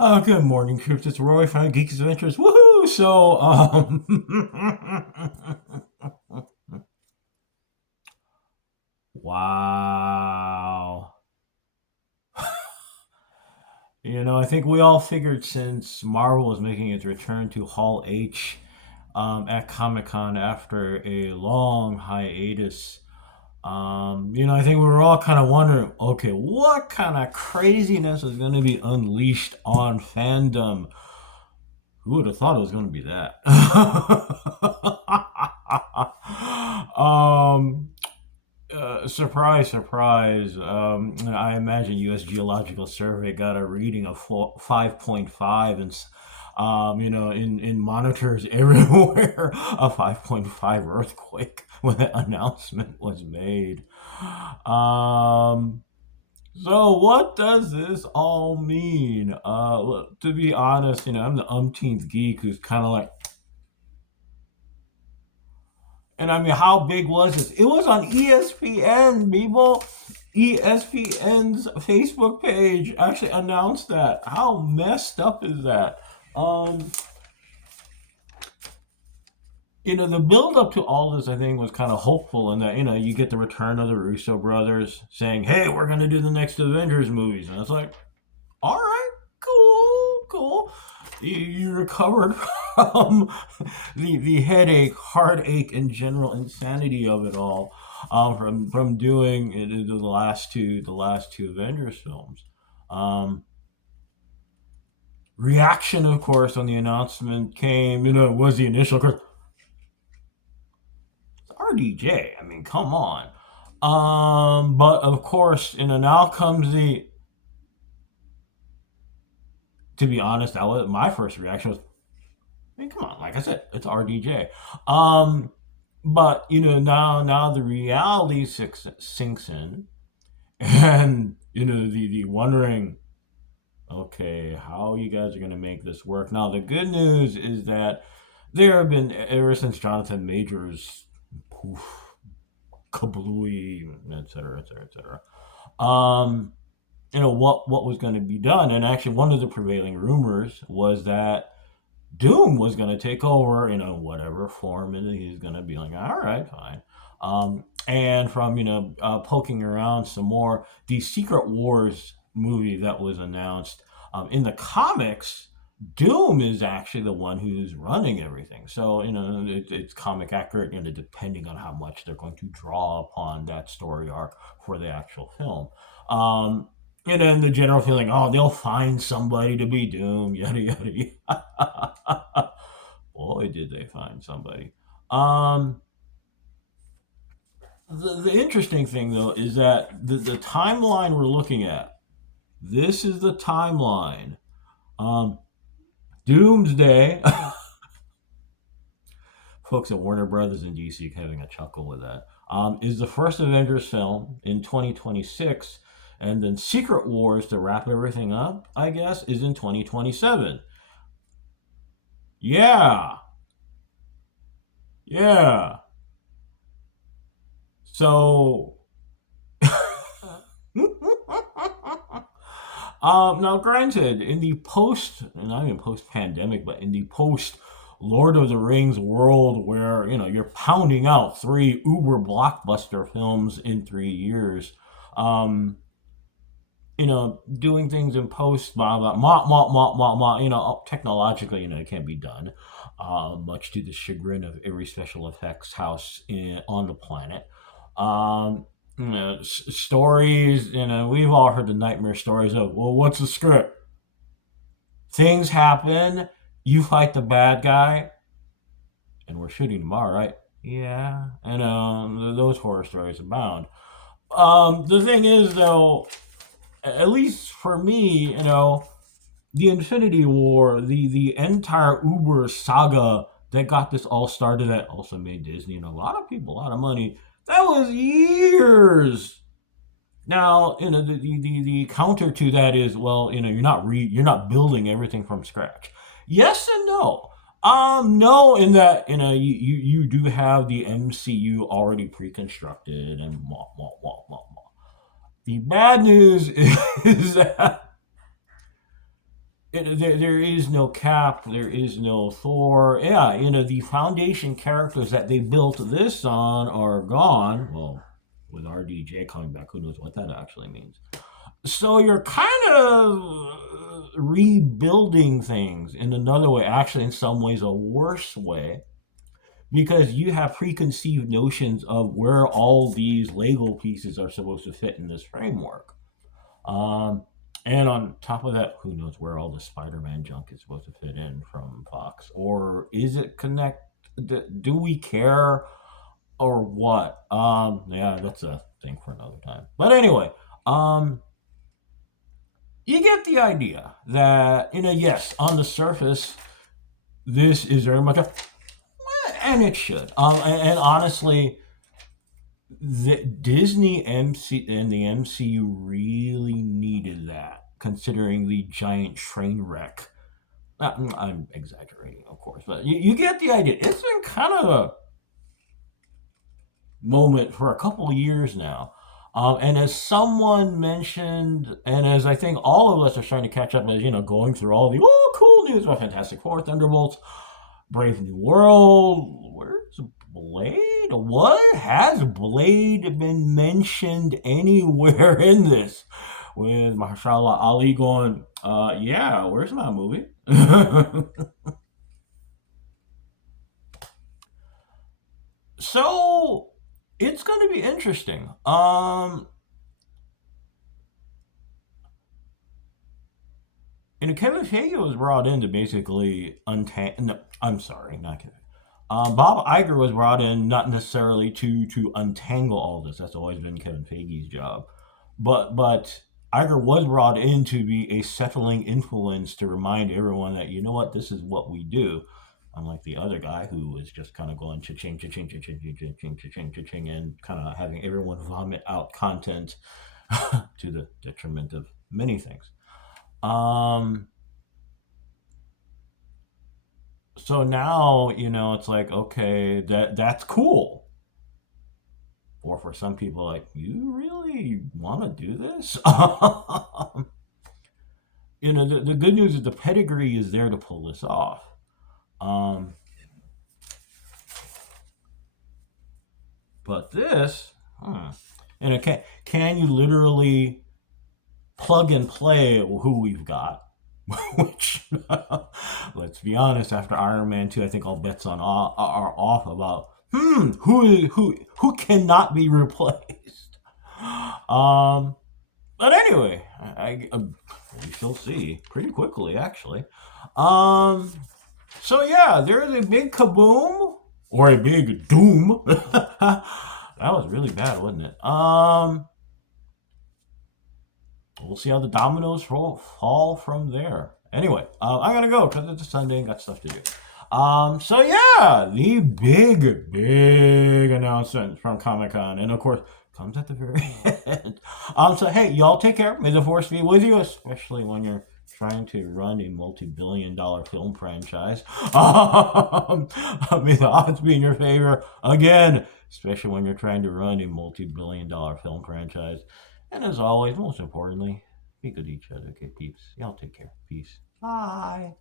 Good morning, troops. It's Roy from Geeks Adventures. Woohoo! Wow. I think we all figured since Marvel was making its return to Hall H at Comic Con after a long hiatus, I think we were all kind of wondering, okay, what kind of craziness is going to be unleashed on fandom? Who would have thought it was going to be that? um, Surprise, surprise. I imagine U.S. Geological Survey got a reading of 5.5, and in monitors everywhere, a 5.5 earthquake when the announcement was made. Um, so what does this all mean? To be honest, I'm the umpteenth geek who's kind of like, and I mean, how big was this? It was on ESPN, people. ESPN's Facebook page actually announced that. How messed up is that? Um, the build up to all this, I think, was kind of hopeful in that, you get the return of the Russo brothers saying, hey, we're going to do the next Avengers movies. And it's like, all right, cool, cool. You recovered from the headache, heartache, and general insanity of it all from doing the last two Avengers films. Um, Reaction, of course, on the announcement came. Was the initial RDJ. I mean, come on. But of course, now comes the. To be honest, that was my first reaction was, I mean, come on, like I said, it's RDJ. But now the reality sinks in, and the wondering, okay, how you guys are gonna make this work. Now the good news is that there have been, ever since Jonathan Majors, poof, kablooey, etc., etc., etc. What was going to be done, and actually one of the prevailing rumors was that Doom was going to take over, whatever form, and he's going to be like, all right, fine. And from poking around some more, the Secret Wars movie that was announced in the comics, Doom is actually the one who's running everything. So it's comic accurate, depending on how much they're going to draw upon that story arc for the actual film. And then the general feeling, oh, they'll find somebody to be Doom, yada yada yada. Boy, did they find somebody. Um, the interesting thing though is that the timeline we're looking at. This is the timeline. Um, Doomsday. Folks at Warner Brothers and DC having a chuckle with that. Is the first Avengers film in 2026, and then Secret Wars to wrap everything up, I guess, is in 2027. Yeah, yeah. So, now granted, in the post, not even post pandemic, but in the post Lord of the Rings world where, you're pounding out three uber blockbuster films in 3 years, um, doing things in post, blah, blah, technologically, it can't be done, much to the chagrin of every special effects house on the planet. Um, Stories, we've all heard the nightmare stories of, well, what's the script? Things happen, you fight the bad guy, and we're shooting tomorrow, right? Yeah, and those horror stories abound. The thing is, though, at least for me, the Infinity War, the entire Uber saga that got this all started, that also made Disney and a lot of people a lot of money. That was years. Now, the counter to that is, well, you're not building everything from scratch. Yes and no. No, in that you do have the MCU already pre-constructed and blah, blah, blah, blah, blah. The bad news is that there is no Cap, there is no Thor. Yeah, the foundation characters that they built this on are gone. Well, with RDJ coming back, who knows what that actually means. So you're kind of rebuilding things in another way, actually, in some ways, a worse way, because you have preconceived notions of where all these Lego pieces are supposed to fit in this framework. Um, and on top of that, who knows where all the Spider-Man junk is supposed to fit in from Fox, or is it connect? Do we care or what? Yeah, that's a thing for another time. But anyway, you get the idea that yes, on the surface, this is very much a, and it should. And honestly, the Disney MC and the MCU really needed that, considering the giant train wreck. I'm exaggerating, of course, but you get the idea. It's been kind of a moment for a couple of years now. And as someone mentioned, and as I think all of us are trying to catch up, as going through all the cool news about Fantastic Four, Thunderbolts, Brave New World. Where's Blade? What has Blade been mentioned anywhere in this? With Mahershala Ali going, yeah, where's my movie? So it's going to be interesting. Kevin Feige was brought in to basically untangle. No, I'm sorry, not Kevin. Bob Iger was brought in not necessarily to untangle all this. That's always been Kevin Feige's job, but Iger was brought in to be a settling influence to remind everyone that what, this is what we do. Unlike the other guy who was just kind of going cha-ching, cha-ching, cha-ching, cha-ching, cha-ching, cha-ching, and kind of having everyone vomit out content to the detriment of many things. Um, so now it's like, okay, that's cool, or for some people, like, you really want to do this? The good news is the pedigree is there to pull this off. um but this, and okay, can you literally plug and play who we've got? Which, let's be honest, after Iron Man 2, I think all bets are off about who cannot be replaced. Um, but anyway, we shall see pretty quickly, actually. Um, so yeah, there is a big kaboom or a big doom. That was really bad, wasn't it? We'll see how the dominoes fall from there. Anyway, I'm gonna go because it's a Sunday and got stuff to do. So yeah, the big announcement from Comic Con, and of course, comes at the very end. So hey, y'all take care. May the force be with you, especially when you're trying to run a multi-billion-dollar film franchise. May the odds be in your favor again, especially when you're trying to run a multi-billion-dollar film franchise. And as always, most importantly, be good to each other, okay, peeps. Y'all take care. Peace. Bye.